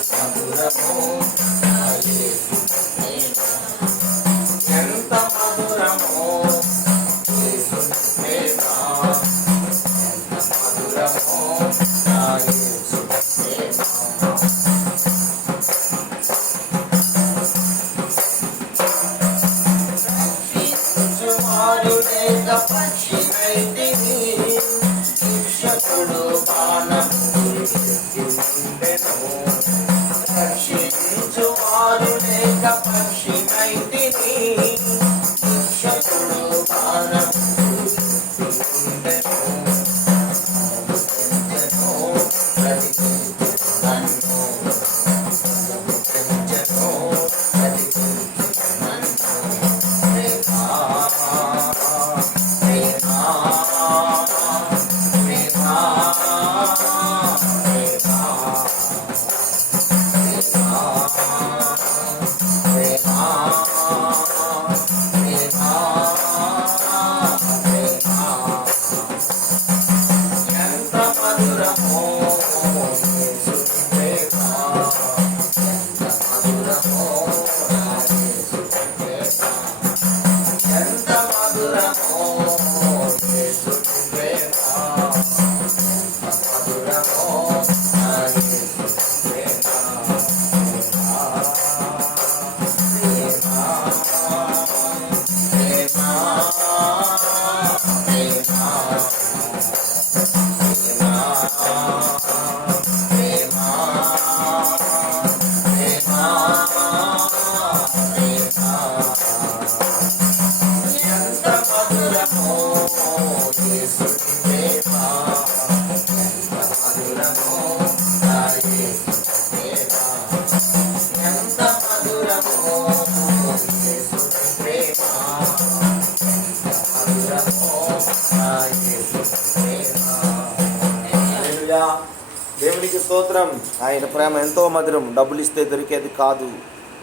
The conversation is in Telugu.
మధురము ఎంత మధురము ఎంత మధురము సుమారు పక్షి నైతిని శిక్షకుడు బాణం పక్షి చూమారు లేక పక్షి Música దేవునికి స్తోత్రం. ఆయన ప్రేమ ఎంతో మధురం. డబ్బులు ఇస్తే దొరికేది కాదు.